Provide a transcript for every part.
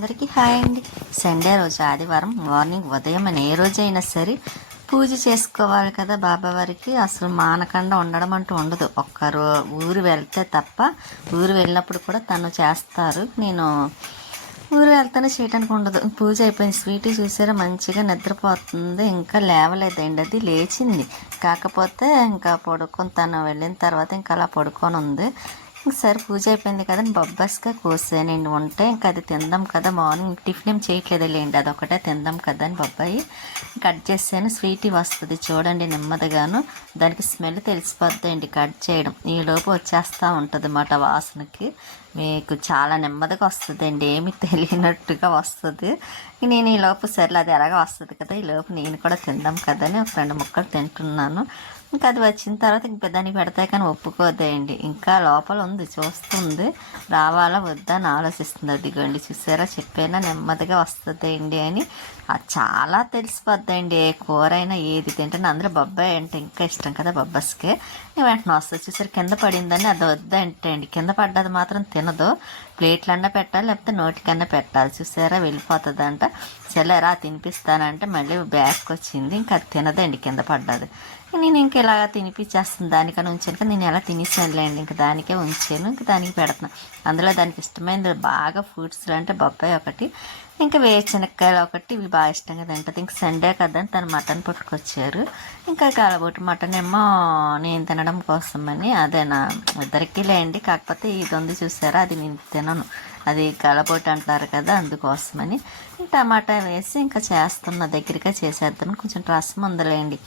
అందరికీ హాయ్ అండి. సండే రోజు ఆదివారం మార్నింగ్ ఉదయం ఏ రోజైనా సరే పూజ చేసుకోవాలి కదా బాబావారికి. అసలు మానకుండా ఉండడం అంటూ ఉండదు. ఒక్కరు ఊరు వెళ్తే తప్ప ఊరు వెళ్ళినప్పుడు కూడా తను చేస్తారు. నేను ఊరు వెళ్తానే చేయడానికి ఉండదు. పూజ అయిపోయింది. స్వీట్ చూసారా? మంచిగా నిద్రపోతుంది. ఇంకా లేవలేదండి. అది లేచింది. కాకపోతే ఇంకా పడుకొని తను వెళ్ళిన తర్వాత ఇంకా అలా పడుకొని ఉంది. సార్ పూజ అయిపోయింది కదా బొబ్బస్గా కోసానండి ఉంటే ఇంకా అది తిందాం కదా మార్నింగ్ టిఫిన్ ఏం చేయట్లేదు లేండి అదొకటే తిందాం కదా అని బొబ్బాయి కట్ చేసాను స్వీట్ వస్తుంది చూడండి నెమ్మదిగాను. దానికి స్మెల్ తెలిసిపోద్దండి కట్ చేయడం. ఈ లోపు వచ్చేస్తూ ఉంటుంది అన్నమాట వాసనకి. మీకు చాలా నెమ్మదిగా వస్తుందండి. ఏమి తెలియనట్టుగా వస్తుంది. నేను ఈ లోపు సర్లే అది ఎలాగ వస్తుంది కదా ఈ లోపు నేను కూడా తిందాం కదా అని ఒక రెండు ముక్కలు తింటున్నాను. ఇంకా అది వచ్చిన తర్వాత ఇంక దానికి పెడతాయి కానీ ఒప్పుకోదేయండి ఇంకా లోపల ఉంది చూస్తుంది. రావాలా వద్దా అని ఆలోచిస్తుంది. అదిగోండి చూసారా? చెప్పేనా నెమ్మదిగా వస్తుందండి అని. చాలా తెలిసిపోద్దండి. ఏ కూర అయినా ఏది తింటే అందరూ బొబ్బాయి అంటే ఇంకా ఇష్టం కదా బొబ్బస్కే. నేను వెంటనే వస్తుంది చూసారు కింద పడిందని అది వద్దంటండి. కింద పడ్డది మాత్రం తినదు. ప్లేట్లన్నా పెట్టాలి లేకపోతే నోటికన్నా పెట్టాలి. చూసారా? వెళ్ళిపోతుందంట. చెల్లరా తినిపిస్తానంటే మళ్ళీ బ్యాగ్కి వచ్చింది ఇంకా అది తినదండి కింద పడ్డది. నేను ఇంక ఇలాగ తినిపించేస్తాను దానికని ఉంచాను కదా నేను ఎలా తినేసానులేండి. ఇంకా దానికే ఉంచాను ఇంకా దానికి పెడుతున్నాను అందులో దానికి ఇష్టమైనది బాగా ఫ్రూట్స్లు అంటే బొబ్బాయి ఒకటి ఇంకా వేరుశనక్కాయలు ఒకటి ఇవి బాగా ఇష్టంగా తింటుంది. ఇంక సండే కదా అని తను మటన్ పట్టుకొచ్చారు. ఇంకా కాలబొట్టు మటన్ ఏమో నేను తినడం కోసమని అదే నా ఇద్దరికి లేండి కాకపోతే ఇది ఉంది చూసారా? అది నేను తిన తినను అది కలపొట్టు అంటారు కదా అందుకోసమని. టమాటా వేసి ఇంకా చేస్తున్న దగ్గరగా చేసేద్దాం కొంచెం రసం ఉందిలేండి.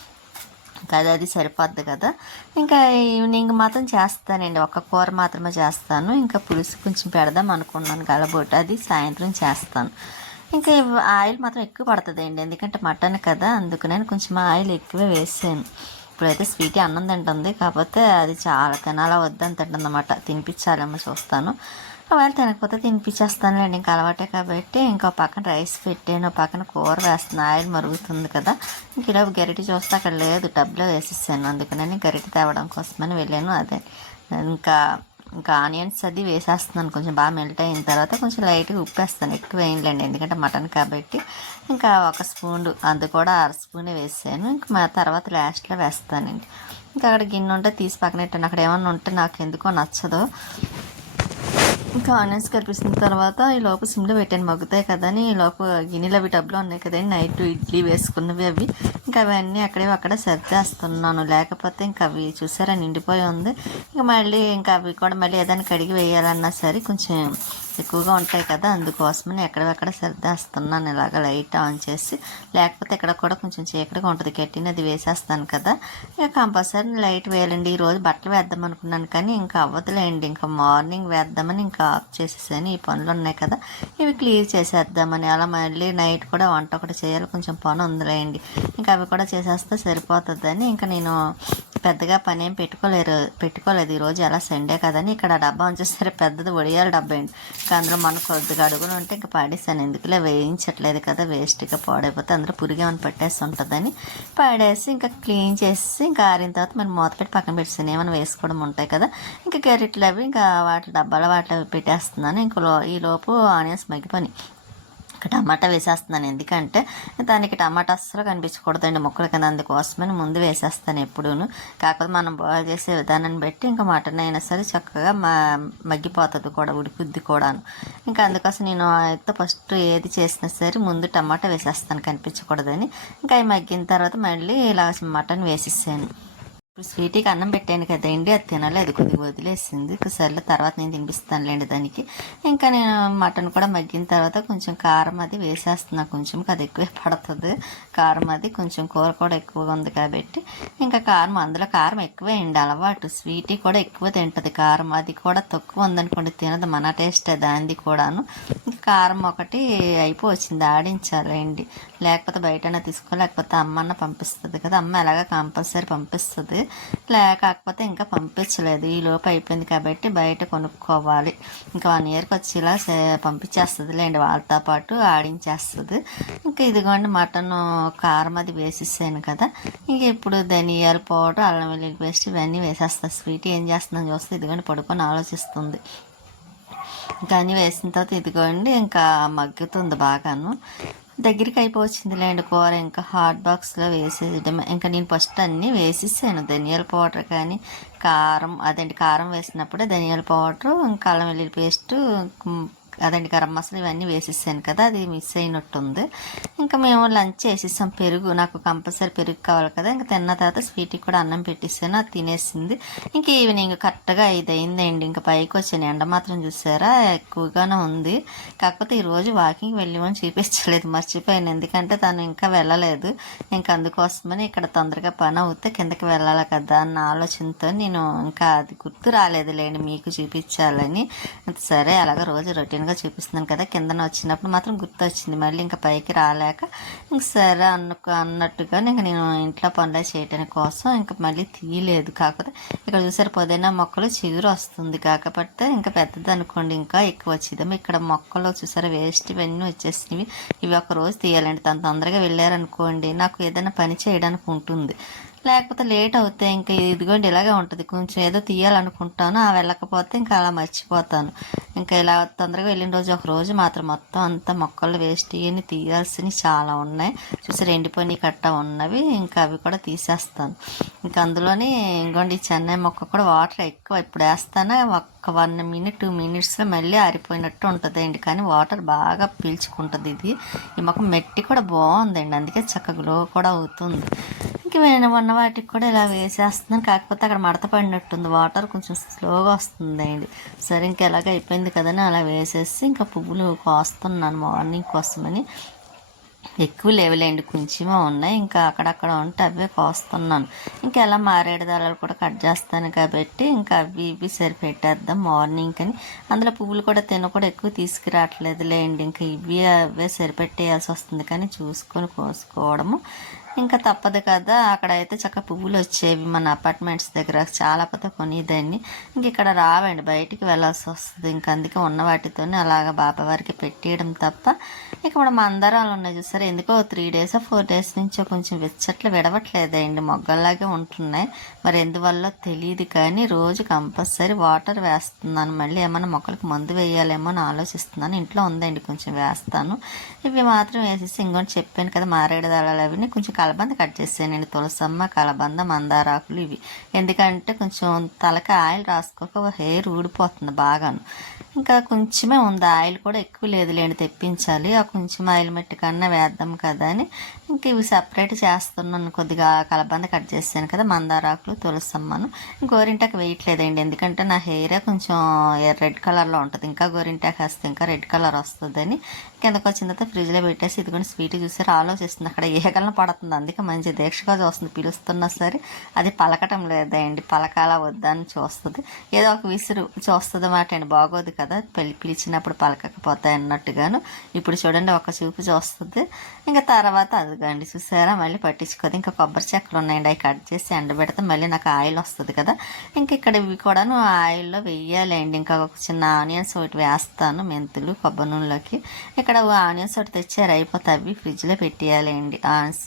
కదా అది అది సరిపోద్ది కదా. ఇంకా ఈవినింగ్ మాత్రం చేస్తానండి. ఒక కూర మాత్రమే చేస్తాను. ఇంకా పులుసు కొంచెం పెడదాం అనుకున్నాను గలబోటి అది సాయంత్రం చేస్తాను. ఇంకా ఆయిల్ మాత్రం ఎక్కువ పడుతుందండి. ఎందుకంటే మటన్ కదా అందుకనే కొంచెం ఆయిల్ ఎక్కువ వేసాను. ఇప్పుడైతే స్వీట్ అన్నం తింటుంది. కాకపోతే అది చాలా తినాలా వద్దని తింటుంది అనమాట తినిపించాలేమో చూస్తాను. ఒకవేళ తినకపోతే తినిపించేస్తానులేండి ఇంకా అలవాటే కాబట్టి ఇంకో పక్కన రైస్ పెట్టాను. పక్కన కూర వేస్తాను ఆయిల్ మరుగుతుంది కదా. ఇంక ఇలా గరిటె చూస్తే అక్కడ లేదు. టబ్లో వేసేసాను. అందుకని గరిటె తేవడం కోసమని వెళ్ళాను. అదే. ఇంకా ఇంకా ఆనియన్స్ అది వేసేస్తున్నాను. కొంచెం బాగా మెల్ట్ అయిన తర్వాత కొంచెం లైట్గా ఉప్పు వేస్తాను ఎక్కువ వేయలేండి ఎందుకంటే మటన్ కాబట్టి. ఇంకా ఒక స్పూన్ అందు కూడా అర స్పూనే వేసాను. ఇంకా మా తర్వాత లాస్ట్లో వేస్తానండి. ఇంకా అక్కడ గిన్నె ఉంటే తీసి పక్కన పెట్టాను అక్కడ ఏమన్నా ఉంటే నాకు ఎందుకో నచ్చదు. ఇంకా ఆనియన్స్ కనిపిస్తున్న తర్వాత ఈ లోపు సిమ్లో పెట్టాను మగ్గుతాయి కదా అని ఈ లోపు గిన్నెలు అవి టబ్లో ఉన్నాయి కదండి నైట్ ఇడ్లీ వేసుకున్నవి అవి. ఇంకా అవన్నీ అక్కడే అక్కడ సర్దేస్తున్నాను. లేకపోతే ఇంకా అవి చూసారా నిండిపోయి ఉంది. ఇంకా మళ్ళీ ఇంకా అవి కూడా మళ్ళీ ఏదైనా కడిగి వేయాలన్నా సరే కొంచెం ఎక్కువగా ఉంటాయి కదా అందుకోసమని ఎక్కడెక్కడ సర్దేస్తున్నాను. ఇలాగ లైట్ ఆన్ చేసి లేకపోతే ఇక్కడ కూడా కొంచెం చీకటిగా ఉంటుంది కట్టినది వేసేస్తాను కదా. ఇక కంపల్సరీ లైట్ వేయాలండి. ఈ రోజు బట్టలు వేద్దాం అనుకున్నాను కానీ ఇంకా అవ్వదులేండి. ఇంకా మార్నింగ్ వేద్దామని ఇంకా ఆఫ్ చేసేసాను. ఈ పనులు ఉన్నాయి కదా ఇవి క్లియర్ చేసేద్దామని. అలా మళ్ళీ నైట్ కూడా వంట ఒకటి చేయాలి కొంచెం పని ఉందిలేండి. ఇంకా అవి కూడా చేసేస్తే సరిపోతుందని ఇంకా నేను పెద్దగా పని ఏం పెట్టుకోలేరు పెట్టుకోలేదు. ఈరోజు ఎలా సండే కదని ఇక్కడ డబ్బా ఉంచేసరి పెద్దది వడియాల డబ్బా అండి ఇంకా అందులో మన కొద్దిగా అడుగులు ఉంటే ఇంకా పాడేసాను ఎందుకులే వేయించట్లేదు కదా వేస్ట్గా పాడైపోతే అందులో పురిగేమని పెట్టేసి ఉంటుందని పాడేసి ఇంకా క్లీన్ చేసి ఇంకా ఆరిన తర్వాత మనం మూత పెట్టి పక్కన పెట్టేసాను ఏమైనా వేసుకోవడం ఉంటాయి కదా ఇంకా గరిటెలు అవి ఇంకా వాటి డబ్బాలో వాటిలో పెట్టేస్తున్నాను. ఇంకా లో- ఈ లోపు ఆనియన్స్ మగ్గిపోయి టమాటా వేసేస్తున్నాను. ఎందుకంటే దానికి టమాటా అస్సలు కనిపించకూడదండి ముక్కలు కింద. అందుకోసమని ముందు వేసేస్తాను ఎప్పుడూను. కాకపోతే మనం బాయిల్ చేసే విధానాన్ని బట్టి ఇంకా మటన్ అయినా సరే చక్కగా మా మగ్గిపోతుంది కూడా ఉడికిద్ది కూడాను. ఇంకా అందుకోసం నేను అయితే ఫస్ట్ ఏది చేసినా సరే ముందు టమాటా వేసేస్తాను. కనిపించకూడదని. ఇంకా అవి మగ్గిన తర్వాత మళ్ళీ ఇలా మటన్ వేసేసాను. ఇప్పుడు స్వీట్కి అన్నం పెట్టాను కదండి అది తినలేదు కొద్దిగా వదిలేసింది. ఇక తర్వాత నేను తినిపిస్తానులేండి దానికి. ఇంకా నేను మటన్ కూడా మగ్గిన తర్వాత కొంచెం కారం అది వేసేస్తున్నా. కొంచెం అది ఎక్కువే పడుతుంది. కారం అది కొంచెం కూర కూడా ఎక్కువగా ఉంది కాబట్టి. ఇంకా కారం అందులో కారం ఎక్కువే అండి అలవాటు. స్వీట్ కూడా ఎక్కువ తింటుంది. కారం అది కూడా తక్కువ ఉందనుకోండి తినదు. మన టేస్ట్ దానిది కూడాను. కారం ఒకటి అయిపోవచ్చింది ఆడించాలండి. లేకపోతే బయటనే తీసుకో లేకపోతే అమ్మన్న పంపిస్తుంది కదా. అమ్మ ఎలాగ కంపల్సరీ పంపిస్తుంది. లే కాకపోతే ఇంకా పంపించలేదు. ఈ లోపు అయిపోయింది కాబట్టి బయట కొనుక్కోవాలి. ఇంకా వన్ ఇయర్కి వచ్చి ఇలా పంపించేస్తుంది లేండి. వాళ్ళతో పాటు ఆడించేస్తుంది. ఇంకా ఇదిగోండి మటన్ కారం అది వేసేసాను కదా. ఇంక ఇప్పుడు ధనియాల పౌడర్ అల్లం వెల్లుల్లి పేస్ట్ ఇవన్నీ వేసేస్తాను స్వీట్ ఏం చేస్తుందని చూస్తే ఇదిగోండి పడుకొని ఆలోచిస్తుంది. ఇంకా అన్నీ వేసిన తర్వాత ఇదిగోండి ఇంకా మగ్గుతుంది బాగాను. దగ్గరికి అయిపోవచ్చింది లేండి కూర. ఇంకా హాట్ బాక్స్లో వేసేయడం ఇంకా నేను ఫస్ట్ అన్నీ వేసేసాను. ధనియాల పౌడర్ కానీ కారం అదండి కారం వేసినప్పుడే ధనియాల పౌడరు ఇంకా అల్లం వెల్లుల్లి పేస్టు అదండి గరం మసాలా ఇవన్నీ వేసేసాను కదా అది మిస్ అయినట్టుంది. ఇంకా మేము లంచ్ చేసేసాం పెరుగు. నాకు కంపల్సరీ పెరుగు కావాలి కదా ఇంకా తిన్న తర్వాత స్వీట్కి కూడా అన్నం పెట్టేసాను అది తినేసింది. ఇంక ఈవినింగ్ కరెక్ట్గా ఐదు అయిందండి ఇంకా పైకి వచ్చాను. ఎండ మాత్రం చూసారా ఎక్కువగానే ఉంది. కాకపోతే ఈరోజు వాకింగ్ వెళ్ళమని చూపించలేదు మర్చిపోయాను. ఎందుకంటే తను ఇంకా వెళ్ళలేదు. ఇంకా అందుకోసమని ఇక్కడ తొందరగా పని అవుతే కిందకి వెళ్ళాలి కదా అన్న ఆలోచనతో నేను ఇంకా అది గుర్తు రాలేదులేండి మీకు చూపించాలని. సరే అలాగ రోజు రొటీన్గా చూపిస్తున్నాను కదా కిందన వచ్చినప్పుడు మాత్రం గుర్తు వచ్చింది మళ్ళీ ఇంకా పైకి రాలేక ఇంక సరే అన్న అన్నట్టుగా ఇంకా నేను ఇంట్లో పనులు చేయడానికి కోసం ఇంకా మళ్ళీ తీయలేదు. కాకపోతే ఇక్కడ చూసారు పొదైనా మొక్కలు చిగురు వస్తుంది. కాకపోతే ఇంకా పెద్దది అనుకోండి ఇంకా ఎక్కువ వచ్చేది. ఇక్కడ మొక్కలు చూసారా వేస్ట్ ఇవన్నీ వచ్చేసినవి. ఇవి ఒక రోజు తీయాలండి. తను తొందరగా వెళ్ళారనుకోండి నాకు ఏదైనా పని చేయడానికి ఉంటుంది. లేకపోతే లేట్ అవుతే ఇంకా ఇదిగోండి ఇలాగే ఉంటుంది. కొంచెం ఏదో తీయాలనుకుంటాను ఆ వెళ్ళకపోతే ఇంకా అలా మర్చిపోతాను. ఇంకా ఇలా తొందరగా వెళ్ళిన రోజు ఒక రోజు మాత్రం మొత్తం అంతా మొక్కలు వేస్ట్ ఇవన్నీ తీయాల్సినవి చాలా ఉన్నాయి. చూసి ఎండిపోయి కట్ట ఉన్నవి ఇంకా అవి కూడా తీసేస్తాను. ఇంకా అందులోని ఇంకోండి చెన్నై మొక్క కూడా వాటర్ ఎక్కువ ఇప్పుడు వేస్తాను ఒక్క వన్ మినిట్ టూ మినిట్స్లో మళ్ళీ ఆరిపోయినట్టు ఉంటుందండి. కానీ వాటర్ బాగా పీల్చుకుంటుంది ఇది. ఈ మొక్క మెట్టి కూడా బాగుందండి. అందుకే చక్కగా గ్లో కూడా అవుతుంది. ఇంక నేను ఉన్న వాటికి కూడా ఇలా వేసేస్తున్నాను. కాకపోతే అక్కడ మడత పడినట్టుంది. వాటర్ కొంచెం స్లోగా వస్తుందండి సరే ఇంకా ఎలాగ అయిపోయింది కదని అలా వేసేసి ఇంకా పువ్వులు కోస్తున్నాను మార్నింగ్ కోసమని. ఎక్కువ లేవులేండి కొంచెమే ఉన్నాయి. ఇంకా అక్కడక్కడ ఉంటే అవే కోస్తున్నాను. ఇంకా ఎలా మారేడు దళాలు కూడా కట్ చేస్తాను కాబట్టి ఇంకా అవి ఇవి సరిపెట్టేద్దాం మార్నింగ్ అని. అందులో పువ్వులు కూడా తిన కూడా ఎక్కువ తీసుకురావట్లేదు లేండి ఇంకా ఇవి అవే సరిపెట్టేయాల్సి వస్తుంది కానీ చూసుకొని కోసుకోవడము. ఇంకా తప్పదు కదా. అక్కడైతే చక్క పువ్వులు వచ్చేవి మన అపార్ట్మెంట్స్ దగ్గర. చాలా పెద్ద కొనేదాన్ని. ఇంక ఇక్కడ రావండి. బయటికి వెళ్ళాల్సి వస్తుంది. ఇంక అందుకే ఉన్న వాటితోనే అలాగ బాబావారికి పెట్టేయడం తప్ప. ఇక మన మందారాలు ఉన్నాయి చూసారు. ఎందుకో త్రీ డేస్ ఫోర్ డేస్ నుంచి కొంచెం విచ్చట్లు విడవట్లేదండి. మొగ్గల్లాగే ఉంటున్నాయి. మరి ఎందువల్ల తెలియదు కానీ రోజు కంపల్సరీ వాటర్ వేస్తున్నాను. మళ్ళీ ఏమైనా మొక్కలకు మందు వేయాలేమో అని ఆలోచిస్తున్నాను. ఇంట్లో ఉందండి. కొంచెం వేస్తాను. ఇవి మాత్రం వేసేసి ఇంకోటి చెప్పాను కదా మారేడు దళాలు అవి కొంచెం కలబంద కట్ చేసానండి తులసమ్మ కలబంద మందారాకులు ఇవి. ఎందుకంటే కొంచెం తలకి ఆయిల్ రాసుకోక హెయిర్ ఊడిపోతుంది బాగాను. ఇంకా కొంచెమే ఉంది. ఆయిల్ కూడా ఎక్కువ లేదులేండి తెప్పించాలి. ఆ కొంచెం ఆయిల్ మట్టి కన్నా వేద్దాం కదా అని. ఇంక ఇవి సపరేట్ చేస్తున్నాను. కొద్దిగా కలబంద కట్ చేశాను కదా. మందారాకులు తులసమ్మను. గోరింటాకు వేయట్లేదండి. ఎందుకంటే నా హెయిరే కొంచెం రెడ్ కలర్లో ఉంటుంది. ఇంకా గోరింటాకు వేస్తే ఇంకా రెడ్ కలర్ వస్తుందని కిందకు వచ్చిన తర్వాత ఫ్రిడ్జ్లో పెట్టేసి ఇదిగోండి స్వీట్ చూసారు. ఆలోచిస్తుంది. అక్కడ ఏగలను పడుతుంది? అందుకే మంచి దీక్షగా చూస్తుంది. పిలుస్తున్నా సరే అది పలకటం లేదండి. పలకాల వద్దని చూస్తుంది. ఏదో ఒక విసురు చూస్తుంది మాట అండి. బాగోదు కదా. కదా? పెళ్ళి పిలిచినప్పుడు పలకకపోతాయి అన్నట్టుగాను. ఇప్పుడు చూడండి ఒక చూపు చూస్తుంది. ఇంకా తర్వాత అదిగండి చూసారా? మళ్ళీ పట్టించుకోదు. ఇంకా కొబ్బరి చెక్కలు ఉన్నాయండి. అవి కట్ చేసి ఎండబెడితే మళ్ళీ నాకు ఆయిల్ వస్తుంది కదా. ఇంకా ఇక్కడ ఇవి కూడాను ఆయిల్లో వేయాలండి. ఇంకా ఒక చిన్న ఆనియన్స్ ఒకటి వేస్తాను మెంతులు కొబ్బరి నూనెలోకి. ఇక్కడ ఆనియన్స్ ఒకటి తెచ్చారు. అయిపోతే అవి ఫ్రిడ్జ్లో పెట్టేయాలండి.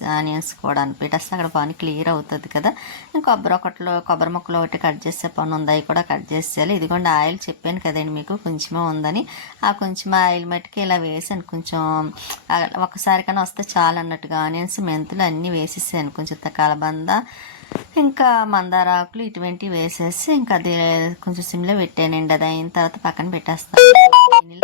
ఆనియన్స్ కూడా అని అక్కడ పని క్లియర్ అవుతుంది కదా. ఇంకా కొబ్బరి ఒకటిలో కొబ్బరి ముక్కలు ఒకటి కట్ చేసే పని ఉంది అవి కూడా కట్ చేసేయాలి. ఇదిగోండి ఆయిల్ చెప్పాను కదండి మీకు. కొంచెమే ఉందని ఆ కొంచెం ఆయిల్ మట్టుకి ఇలా వేసాను. కొంచెం ఒకసారి ఒకసారికైనా వస్తే చాలు అన్నట్టుగా ఆనియన్స్ మెంతులు అన్నీ వేసేసాను. కొంచెం కలబంద ఇంకా మందార ఆకులు ఇటువంటివి వేసేసి ఇంకా అది కొంచెం సిమ్లో పెట్టానండి అది అయిన తర్వాత పక్కన పెట్టేస్తాను. గిన్నెలు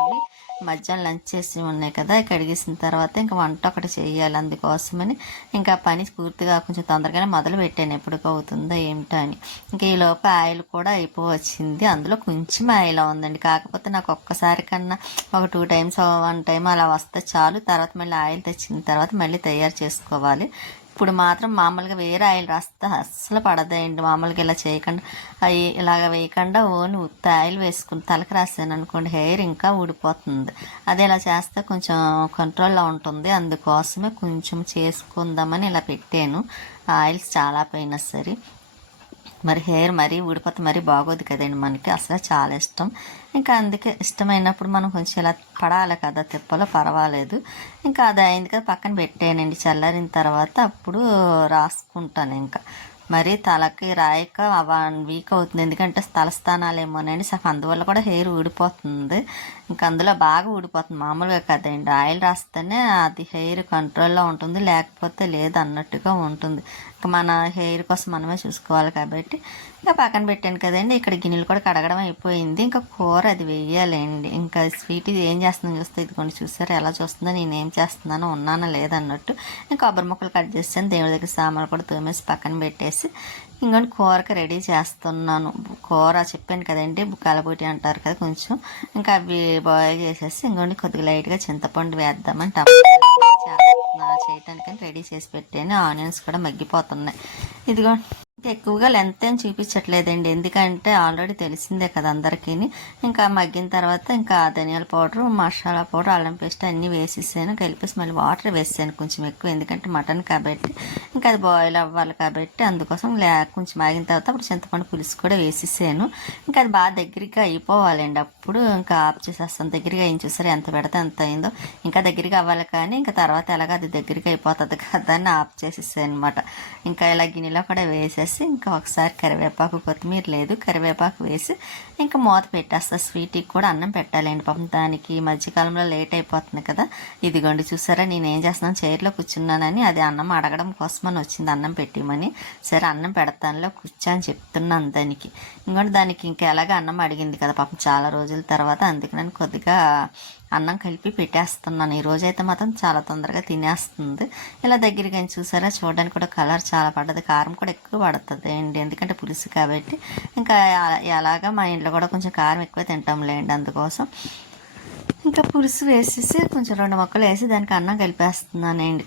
అవి మధ్యాహ్నం లంచ్ చేసి ఉన్నాయి కదా కడిగేసిన తర్వాత ఇంకా వంట ఒకటి చేయాలి అందుకోసమని ఇంకా పని పూర్తిగా కొంచెం తొందరగానే మొదలు పెట్టాను. ఎప్పటికి అవుతుందో ఏమిటో అని. ఇంకా ఈ లోపు ఆయిల్ కూడా అయిపోవచ్చింది. అందులో కొంచెం ఆయిల్ ఉందండి. కాకపోతే నాకు ఒక్కసారి కన్నా ఒక టూ టైమ్స్ వన్ టైం అలా వస్తే చాలు. తర్వాత మళ్ళీ ఆయిల్ తెచ్చిన తర్వాత మళ్ళీ తయారు చేసుకోవాలి. ఇప్పుడు మాత్రం మామూలుగా వేరే ఆయిల్ రాస్తే అస్సలు పడదండి మామూలుగా ఇలా చేయకుండా. అవి ఇలాగ వేయకుండా ఓన్ ఉత్త ఆయిల్ వేసుకుని తలకు రాసాను అనుకోండి హెయిర్ ఇంకా ఊడిపోతుంది. అదే ఇలా చేస్తే కొంచెం కంట్రోల్లో ఉంటుంది. అందుకోసమే కొంచెం చేసుకుందామని ఇలా పెట్టాను. ఆయిల్స్ చాలా పోయినా సరే. మరి హెయిర్ మరీ ఊడిపోతే మరీ బాగోదు కదండి. మనకి అసలు చాలా ఇష్టం. ఇంకా అందుకే ఇష్టమైనప్పుడు మనం కొంచెం ఇలా పడాలి కదా తిప్పలో పర్వాలేదు. ఇంకా అది అయింది కదా పక్కన పెట్టానండి చల్లారిన తర్వాత అప్పుడు రాసుకుంటాను ఇంకా. మరి తలకి రాయక వన్ వీక్ అవుతుంది. ఎందుకంటే తలస్థానాలేమోనండి సగం అందువల్ల కూడా హెయిర్ ఊడిపోతుంది. ఇంకా అందులో బాగా ఊడిపోతుంది. మామూలుగా కదండి. ఆయిల్ రాస్తేనే అది హెయిర్ కంట్రోల్లో ఉంటుంది. లేకపోతే లేదు అన్నట్టుగా ఉంటుంది. ఇంకా మన హెయిర్ కోసం మనమే చూసుకోవాలి కాబట్టి ఇంకా పక్కన పెట్టాను కదండి. ఇక్కడ గిన్నెలు కూడా కడగడం అయిపోయింది. ఇంకా కూర అది వేయాలండి. ఇంకా స్వీట్ ఇది ఏం చేస్తుందని చూస్తే ఇది కొన్ని చూసారు ఎలా చూస్తుందో నేను ఏం చేస్తున్నానో ఉన్నానో లేదన్నట్టు ఇంకా కొబ్బరి ముక్కలు కట్ చేసాను దేవుడి దగ్గర సామాన్లు కూడా తోమేసి పక్కన పెట్టేసి ఇంకొని కూరకి రెడీ చేస్తున్నాను. కూర చెప్పాను కదండి కలబూటి అంటారు కదా కొంచెం. ఇంకా అవి బాయిల్ చేసేసి ఇంకోండి కొద్దిగా లైట్గా చింతపండు వేద్దామని టమాటా చేస్తున్నా చేయటానికని రెడీ చేసి పెట్టాను. ఆనియన్స్ కూడా మగ్గిపోతున్నాయి. ఇదిగో ఎక్కువగా లెంత్ ఏం చూపించట్లేదండి. ఎందుకంటే ఆల్రెడీ తెలిసిందే కదా అందరికీ ఇంకా మగ్గిన తర్వాత ఇంకా ధనియాల పౌడర్ మసాలా పౌడర్ అల్లం పేస్ట్ అన్నీ వేసేసాను. కలిపేసి మళ్ళీ వాటర్ వేసాను కొంచెం ఎక్కువ ఎందుకంటే మటన్ కాబట్టి. ఇంకా అది బాయిల్ అవ్వాలి కాబట్టి అందుకోసం లే కొంచెం ఆగిన తర్వాత అప్పుడు చింతపండు పులుసు కూడా వేసేసాను. ఇంకా అది బాగా దగ్గరగా అయిపోవాలండి. అప్పుడు ఇంకా ఆఫ్ చేసేస్తాను దగ్గరగా ఏం చూసారు? ఎంత పెడితే అంత అయిందో. ఇంకా దగ్గరగా అవ్వాలి కానీ ఇంకా తర్వాత ఎలాగ అది దగ్గరగా అయిపోతుంది కదా అని ఆఫ్ చేసేసాను అనమాట ఇంకా ఇలా గిన్నెలో కూడా వేసేసి ఇంకా ఒకసారి కరివేపాకు కొత్తిమీర లేదు కరివేపాకు వేసి ఇంకా మూత పెట్టేస్తా. స్వీట్కి కూడా అన్నం పెట్టాలండి పాపం. దానికి మధ్యకాలంలో లేట్ అయిపోతుంది కదా. ఇదిగోండి చూసారా నేను ఏం చేస్తున్నాను? చైర్లో కూర్చున్నానని అది అన్నం అడగడం కోసమని వచ్చింది అన్నం పెట్టిమని. సరే అన్నం పెడతానులో కూర్చొని చెప్తున్నాను దానికి. ఇంకోటి దానికి ఇంకా ఎలాగ అన్నం అడిగింది కదా పాపం. చాలా రోజుల తర్వాత అందుకని కొద్దిగా అన్నం కలిపి పెట్టేస్తున్నాను. ఈరోజైతే మాత్రం చాలా తొందరగా తినేస్తుంది. ఇలా దగ్గరికి అని చూసారా? చూడడానికి కూడా కలర్ చాలా పడ్డది. కారం కూడా ఎక్కువ పడుతుంది అండి. ఎందుకంటే పులుసు కాబట్టి. ఇంకా ఎలాగా మా ఇంట్లో కూడా కొంచెం కారం ఎక్కువ తింటాంలేండి అందుకోసం ఇంకా పులుసు వేసేసి కొంచెం రెండు మొక్కలు వేసి దానికి అన్నం కలిపేస్తున్నానండి.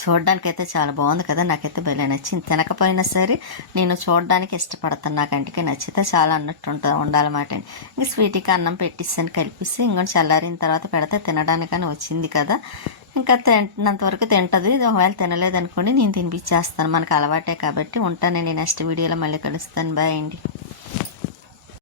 చూడడానికైతే చాలా బాగుంది కదా. నాకైతే భలే నచ్చింది. తినకపోయినా సరే నేను చూడడానికి ఇష్టపడతాను. నాకు కంటికి నచ్చితే చాలా అన్నట్టు ఉంటుంది ఉండాలన్నమాట. ఇంక స్వీట్కి అన్నం పెట్టిస్తాను కలిపిస్తే ఇంకొని చల్లారిన తర్వాత పెడితే తినడానికని వచ్చింది కదా. ఇంకా తింటున్నంత వరకు తింటుంది. ఒకవేళ తినలేదనుకోండి నేను తినిపించేస్తాను. మనకు అలవాటే కాబట్టి ఉంటానండి నెక్స్ట్ వీడియోలో మళ్ళీ కలుస్తాను. బాయ్ అండి.